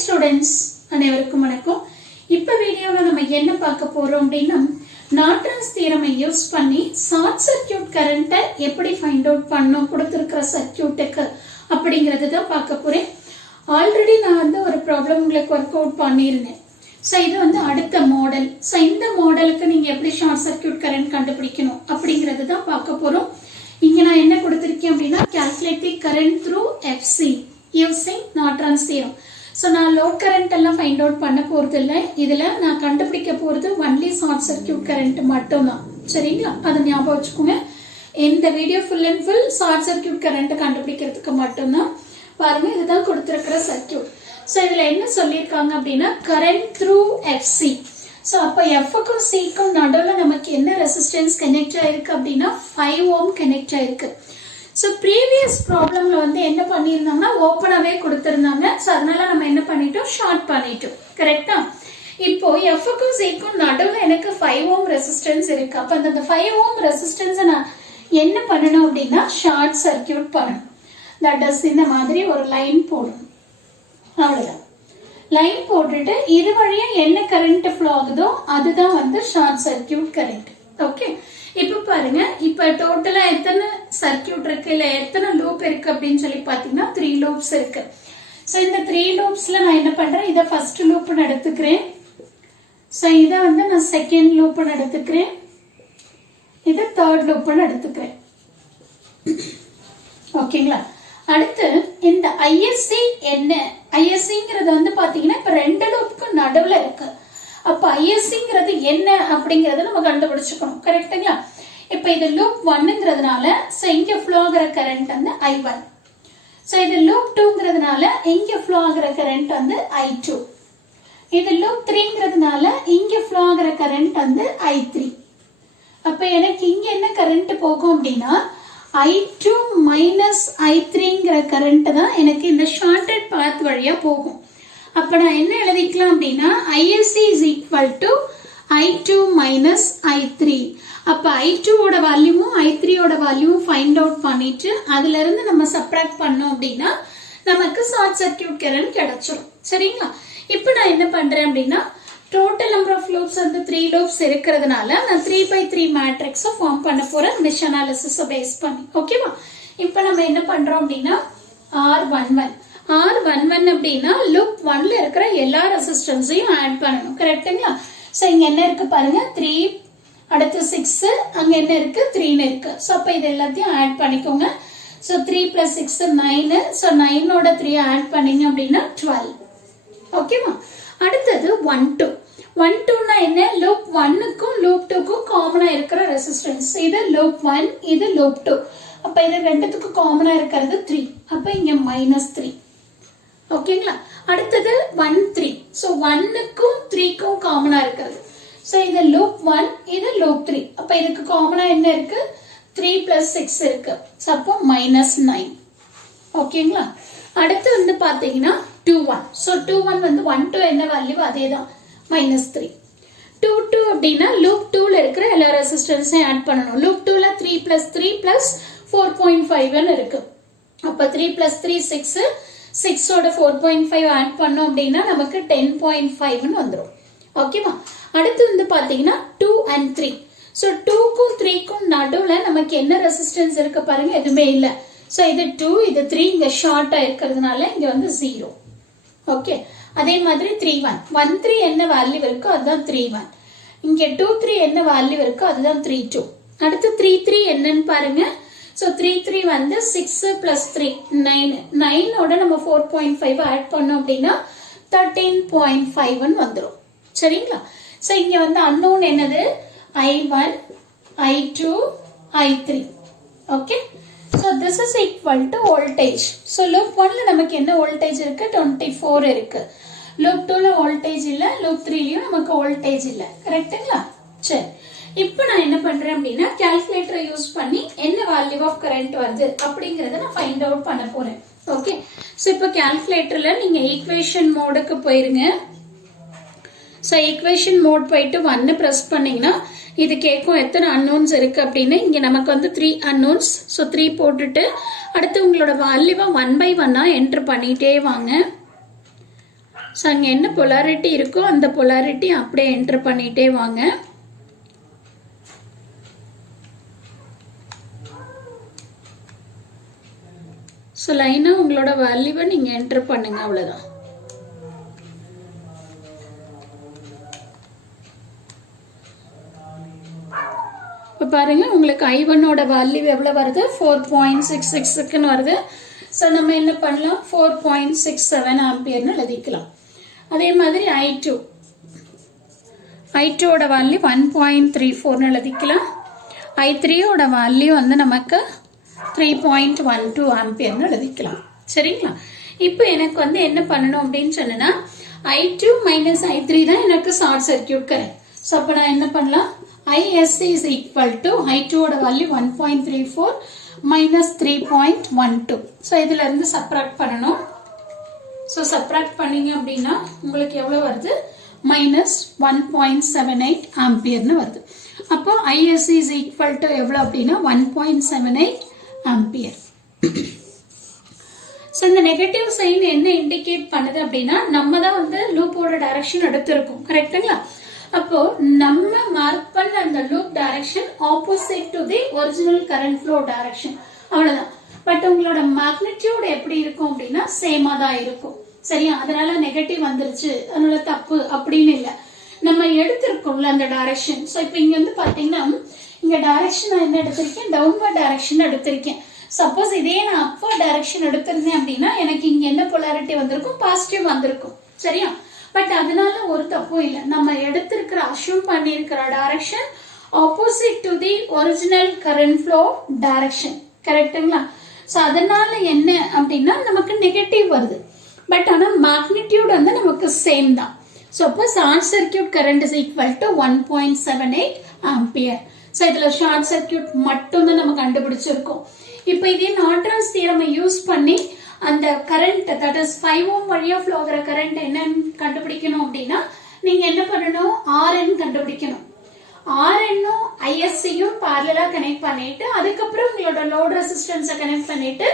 Students அனைவருக்கும் வணக்கம். இப்ப வீடியோல நம்ம என்ன பார்க்க போறோம் அப்படின்னா நார்டன்ஸ் தியரமை யூஸ் பண்ணி ஷார்ட் சர்க்யூட் கரண்ட்டை எப்படி ஃபைண்ட் அவுட் பண்ணோம் கொடுத்திருக்கிற சர்க்யூட்டுக்கு அப்படிங்கறது தான் பார்க்க போறேன். ஆல்ரெடி நான் ஒரு ப்ராப்ளம் உங்களுக்கு ஒர்க் அவுட் பண்ணியிருந்தேன். ஸோ இது அடுத்த மாடல். ஸோ இந்த மாடலுக்கு நீங்க எப்படி ஷார்ட் சர்க்யூட் கரண்ட் கண்டுபிடிக்கணும் அப்படிங்கறது தான் பார்க்க போறோம். இங்க நான் என்ன கொடுத்திருக்கேன் அப்படின்னா calculate the current through FC using Norton's theorem. So நான் லோட் கரண்ட் எல்லாம் ஃபைண்ட் அவுட் பண்ண போறது இல்லை. இதுல நான் கண்டுபிடிக்க போறது ஒன்லி ஷார்ட் சர்க்யூட் கரண்ட் மட்டும்தான். சரிங்களா? அதை ஞாபகம் வச்சுக்கோங்க. இந்த video full and full short circuit current கண்டுபிடிக்கிறதுக்கு மட்டும்தான். பாருங்க, இதுதான் கொடுத்திருக்கிற சர்க்யூட். ஸோ இதுல என்ன சொல்லியிருக்காங்க அப்படின்னா கரண்ட் த்ரூ எஃப்சி. ஸோ அப்போ எஃப்க்கும் சிக்கும் நடுவில் நமக்கு என்ன ரெசிஸ்டன்ஸ் கனெக்ட் ஆயிருக்கு அப்படின்னா 5 ஓம் கனெக்ட் ஆயிருக்கு. ஸோ ப்ரீவியஸ் ப்ராப்ளம்ல என்ன பண்ணியிருந்தாங்கன்னா ஓப்பனாகவே கொடுத்துருந்தாங்க. ஸோ அதனால நம்ம என்ன பண்ணிட்டோம், ஷார்ட் பண்ணிட்டோம். கரெக்டா? இப்போ எஃப்க்கும் சிக்கும் நடுவில் எனக்கு 5 ஓம் ரெசிஸ்டன்ஸ் இருக்கு. அப்போ அந்த 5 ஓம் ரெசிஸ்டன்ஸை நான் என்ன பண்ணணும் அப்படின்னா ஷார்ட் சர்க்யூட் பண்ணணும். தட் இஸ் இந்த மாதிரி ஒரு லைன் போடணும். அவ்வளவுதான். லைன் போட்டுட்டு இது வழியா என்ன கரண்ட் ஃப்ளோ ஆகுதோ அதுதான் ஷார்ட் சர்க்யூட் கரண்ட். ஓகே, இப்ப பாருங்க, இப்ப டோட்டலா எத்தனை சர்க்யூட் இருக்கு, இல்ல எத்தனை லூப் இருக்கு அப்படின்னு சொல்லி பாத்தீங்கன்னா 3 லூப்ஸ் இருக்கு. சோ இந்த 3 லூப்ஸ்ல நான் என்ன பண்றேன், இத ஃபர்ஸ்ட் லூப் எடுத்துக்கிறேன். சோ இத நான் செகண்ட் லூப் எடுத்துக்கிறேன். இத தேர்ட் லூப் எடுத்துக்கிறேன். ஓகேங்களா? அடுத்து இந்த ஐஎஸ்சி என்ன, ஐஎஸ்சிங்கிறது பாத்தீங்கன்னா இப்ப 2 லூப்புக்கு நடுவுல இருக்கு. அப்ப ஐஎஸ்சிங்கிறது என்ன அப்படிங்கறத நம்ம கண்டுபிடிச்சுக்கணும். கரெக்டுங்களா? இப்ப இது லூப் 1ங்கிறதுனால சோ இங்க ஃப்ளோ ஆகுற கரண்ட் I1. சோ இது லூப் 2ங்கிறதுனால இங்க ஃப்ளோ ஆகுற கரண்ட் I2. இது லூப் 3ங்கிறதுனால இங்க ஃப்ளோ ஆகுற கரண்ட் I3. அப்ப எனக்கு இங்க என்ன கரண்ட் போகும் அப்படின்னா I2 மைனஸ் I3ங்கிற கரண்ட் தான் எனக்கு இந்த ஷார்டட் பாத் வழியா போகும். அப்ப நான் என்ன எழுதிக்கலாம் அப்படின்னா ISC is equal to I2 minus I3. அப்ப I2 ஓட வேல்யூவும் I3 ஓட வேல்யூவும் ஃபைண்ட் அவுட் பண்ணிட்டு அதுல இருந்து நம்ம சப்ட்ராக்ட் பண்ணோம் அப்படின்னா நமக்கு ஷார்ட் சர்க்யூட் கரண்ட் கிடைச்சிடும். சரிங்களா? இப்ப நான் என்ன பண்றேன் அப்படின்னா total number of loops 3 loops இருக்கிறதுனால நான் 3x3 மேட்ரிக்ஸ் ஃபார்ம் பண்ண போறேன் மெஷ் அனாலிசிஸ் பேஸ் பண்ணி. ஓகேவா? இப்ப நம்ம என்ன பண்றோம் அப்படின்னா R11 அப்படின்னா லூப் 1ல இருக்கிற எல்லா ரெசிஸ்டன்ஸையும் ஆட் பண்ணணும். கரெக்ட்டுங்களா? சோ இங்க என்ன இருக்கு பாருங்க, 3, அடுத்து 6, அங்க என்ன இருக்கு 3 இருக்கு. சோ அப்ப இது எல்லாத்தையும் ஆட் பண்ணிக்கோங்க. So 3 plus 6 9. சோ 9 ஓட 3 ஆட் பண்ணீங்க அப்படின்னா 12. ஓகேவா? அடுத்தது 12னா என்ன, லூப் 1க்கும் லூப் 2க்கும் காமனா இருக்கிற ரெசிஸ்டன்ஸ். இது லூப் 1, இது லூப் 2. அப்ப இது ரெண்டுத்துக்கும் காமனா இருக்கிறது 3. அப்ப இங்க -3. ஓகேங்களா? அடுத்தது 1 3. சோ 1க்கும் 3க்கும் காமனா இருக்கிறது. சோ இது லூப் 1, இது லூப் 3. அப்ப இதுக்கு காமனா என்ன இருக்கு, 3 plus 6 இருக்கு. சோ அப்போ -9. ஓகேங்களா? அடுத்து பாத்தீங்கன்னா 21. சோ 21 1 2 என்ன வேல்யூ அதேதான் -3. 22 அப்படின்னா லூப் 2ல இருக்கிற எல்லா ரெசிஸ்டன்ஸையும் ஆட் பண்ணணும். லூப் 2ல 3 plus 3 plus 4.5 இருக்கு. அப்ப 3 plus 3 6. 6 ஓட 4.5 ஆட் பண்ணோம் அப்படின்னா நமக்கு 10.5 வந்துரும். ஓகேவா? அடுத்து பாத்தீங்கன்னா 2 and 3. சோ 2க்கும் 3க்கும் நடுவுல நமக்கு என்ன ரெசிஸ்டன்ஸ் இருக்கு பாருங்க, எதுவுமே இல்ல. சோ இது 2, இது 3, இங்க ஷார்ட்டா இருக்கிறதுனால இங்க 0. ஓகே, அதே மாதிரி 3 1 3 என்ன வேல்யூ இருக்கோ அதுதான் 3 1. இங்க 2 3 என்ன வேல்யூ இருக்கோ அதுதான் 3 2. அடுத்து 3 3 என்னன்னு பாருங்க. So 3 3 6 plus 3 9. 9 ஓட நம்ம 4.5 ஆட் பண்ணோம் அப்படின்னா 13.5 வந்துரும். சரிங்களா? சோ இங்க unknown என்னது, I1, I2, I3. Okay, so this is equal to voltage. So loop 1ல நமக்கு என்ன வோல்டேஜ் இருக்கு, 24 இருக்கு. loop 2ல வோல்டேஜ் இல்ல, loop 3லயும் நமக்கு வோல்டேஜ் இல்ல. கரெக்ட்டுங்களா? சரி, இப்போ நான் என்ன பண்றேன் அப்படின்னா கால்குலேட்டரை யூஸ் பண்ணி என்ன வேல்யூ ஆஃப் கரண்ட் வருது அப்படிங்கறத நான் ஃபைண்ட் அவுட் பண்ண போறேன். ஓகே, சோ இப்போ கால்குலேட்டர்ல நீங்க ஈக்குவேஷன் மோடுக்கு போயிருங்க. சோ ஈக்குவேஷன் மோட் போயிட்டு 1 பிரஸ் பண்ணீங்கன்னா இது கேட்கும் எத்தனை அன்னோன்ஸ் இருக்கு அப்படின்னு. இங்க நமக்கு 3 அன்னோன்ஸ். சோ 3 போட்டுட்டு அடுத்து உங்களோட வேல்யூவை 1 by 1 என்டர் பண்ணிட்டே வாங்க. ஸோ அங்கே என்ன பொலாரிட்டி இருக்கோ அந்த பொலாரிட்டி அப்படியே என்டர் பண்ணிட்டே வாங்க. ஸோ லைனாக உங்களோட வேல்யூவை நீங்கள் என்டர் பண்ணுங்க, அவ்வளோதான். இப்போ பாருங்க உங்களுக்கு I1ஓட வேல்யூ எவ்வளோ வருது, 4.66க்குன்னு வருது. ஸோ நம்ம என்ன பண்ணலாம், 4.67 ஆம்பியர்னு எழுதிக்கலாம். அதே மாதிரி I2ஓட வேல்யூ 1.34ன்னு எழுதிக்கலாம். I3ஓட வேல்யூ வந்து நமக்கு 3.12 ஆம்பியர்னு எழுதிக்கலாம். சரிங்களா? இப்போ எனக்கு வந்து என்ன பண்ணணும் அப்படின்னு சொன்னா, I2 மைனஸ் I3 தான் எனக்கு ஷார்ட் சர்க்கியூட் கரண்ட். ஸோ அப்போ நான் என்ன பண்ணலாம், ISC is equal to I2ஓட வேல்யூ 1.34 மைனஸ் 3.12. ஸோ இதுல இருந்து சப்ராக்ட் பண்ணணும். ஸோ சப்ராக்ட் பண்ணீங்க அப்படின்னா உங்களுக்கு எவ்வளோ வருது, மைனஸ் 1.78 ஆம்பியர்னு வருது. அப்போ ISC is equal to எவ்வளோ அப்படின்னா 1.78 ஆம்பியர். ஸோ இந்த நெகட்டிவ் சைன் என்ன இண்டிகேட் பண்ணுது அப்படின்னா நம்ம தான் வந்து லூப்போட டைரக்ஷன் எடுத்திருக்கோம். கரெக்டுங்களா? அப்போ நம்ம மார்க் பண்ண அந்த loop direction opposite to the original current flow direction, அவ்வளவுதான். பட் உங்களோட மேக்னிடியூட் எப்படி இருக்கும் அப்படின்னா சேமா தான் இருக்கும். சரியா? அதனால நெகட்டிவ் வந்துருச்சு அதனால தப்பு அப்படின்னு இல்லை, நம்ம எடுத்திருக்கோம்ல அந்த டைரக்ஷன். ஸோ இப்போ இங்க வந்து பாத்தீங்கன்னா இங்க டைரக்ஷன் நான் என்ன எடுத்திருக்கேன், டவுன்வர்ட் டைரக்ஷன் எடுத்திருக்கேன். சப்போஸ் இதே நான் அப்வர்ட் டைரக்ஷன் எடுத்திருந்தேன் அப்படின்னா எனக்கு இங்க என்ன பொலாரிட்டி வந்திருக்கும், பாசிட்டிவ் வந்திருக்கும். சரியா? பட் அதனால ஒரு தப்பும் இல்லை, நம்ம எடுத்திருக்கிற அஷ்யூம் பண்ணியிருக்கிற direction opposite to the original current flow direction. கரெக்டுங்களா? ஸோ அதனால என்ன அப்படின்னா நமக்கு நெகட்டிவ் வருது, பட் ஆனால் மேக்னிடியூட் வந்து நமக்கு சேம் தான். ஸோ அப்போ short circuit current is equal to 1.78 ampere. So இதில் ஷார்ட் சர்க்கியூட் மட்டும் தான் நம்ம கண்டுபிடிச்சிருக்கோம். இப்போ இதே நார்டன்ஸ் தியரமை யூஸ் பண்ணி அந்த கரண்ட் தட் இஸ் 5 ohm வழியா ஃப்ளோ ஆகிற கரண்ட் என்னன்னு கண்டுபிடிக்கணும் அப்படின்னா நீங்க என்ன பண்ணணும், RN கண்டுபிடிக்கணும். RNம் ISCயும் parallel கனெக்ட் பண்ணிட்டு அதுக்கப்புறம் உங்களோட லோட் ரெசிஸ்டன்ஸை கனெக்ட் பண்ணிட்டு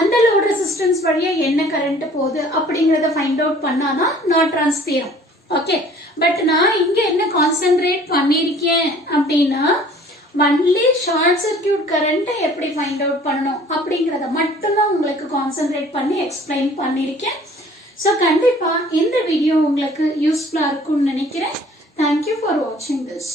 அந்த லோட் ரெசிஸ்டன்ஸ் வழியா என்ன கரண்ட் போகுது அப்படிங்கறத ஃபைண்ட் அவுட் பண்ணாதான் நார்டன்ஸ் தியரம். ஓகே, பட் நான் இங்க என்ன கான்சென்ட்ரேட் பண்ணிருக்கேன் அப்படின்னா ஒன்லி ஷார்ட் சர்க்கியூட் கரண்ட்டை எப்படி ஃபைண்ட் அவுட் பண்ணணும் அப்படிங்கறத மட்டும்தான் உங்களுக்கு கான்சென்ட்ரேட் பண்ணி எக்ஸ்பிளைன் பண்ணிருக்கேன். ஸோ கண்டிப்பா இந்த வீடியோ உங்களுக்கு யூஸ்ஃபுல்லா இருக்கும்னு நினைக்கிறேன். தேங்க்யூ ஃபார் வாட்சிங் திஸ்.